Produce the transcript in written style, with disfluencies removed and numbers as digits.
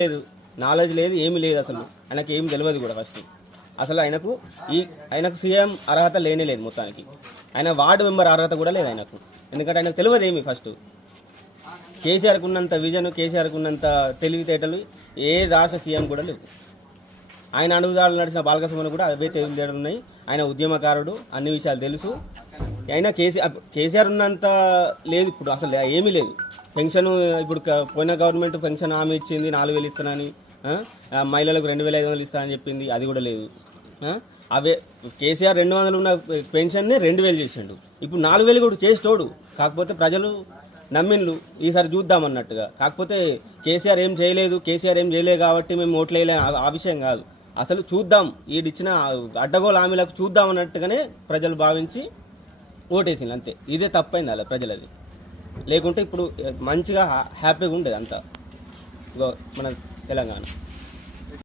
లేదు, నాలెడ్జ్ లేదు, ఏమీ లేదు. అసలు ఆయనకి ఏం తెలియదు కూడా. ఫస్ట్ అసలు ఆయనకు సీఎం అర్హత లేనే లేదు మొత్తానికి. ఆయన వార్డు మెంబర్ అర్హత కూడా లేదు ఆయనకు. ఎందుకంటే ఆయనకు తెలియదు ఏమి. ఫస్ట్ కేసీఆర్కు ఉన్నంత విజన్, కేసీఆర్కు ఉన్నంత తెలివితేటలు ఏ రాష్ట్ర సీఎం కూడా లేవు. ఆయన అడుగుదాడులు నడిచిన బాలకృష్ణ కూడా అవే తెలివితేటలు ఉన్నాయి. ఆయన ఉద్యమకారుడు, అన్ని విషయాలు తెలుసు. అయినా కేసీఆర్ ఉన్నంత లేదు ఇప్పుడు. అసలు ఏమీ లేదు. పెన్షన్ ఇప్పుడు పోయిన గవర్నమెంట్ పెన్షన్ హామీ ఇచ్చింది 4,000 ఇస్తానని, మహిళలకు 2,500 ఇస్తానని చెప్పింది, అది కూడా లేదు. అవే కేసీఆర్ 200 ఉన్న పెన్షన్ని 2,000 చేసిండు. ఇప్పుడు 4,000 కూడా చేసేటోడు. కాకపోతే ప్రజలు నమ్మిన్లు ఈసారి చూద్దామన్నట్టుగా. కాకపోతే కేసీఆర్ ఏం చేయలేదు కాబట్టి మేము ఓట్లు వేయలేము, ఆ విషయం కాదు. అసలు చూద్దాం, ఈడిచ్చిన అడ్డగోలు హామీలకు చూద్దాం అన్నట్టుగానే ప్రజలు భావించి ఓటేసింది అంతే. ఇదే తప్పైంది అలా ప్రజలది. లేకుంటే ఇప్పుడు మంచిగా హ్యాపీగా ఉండేది అంతా మన తెలంగాణ.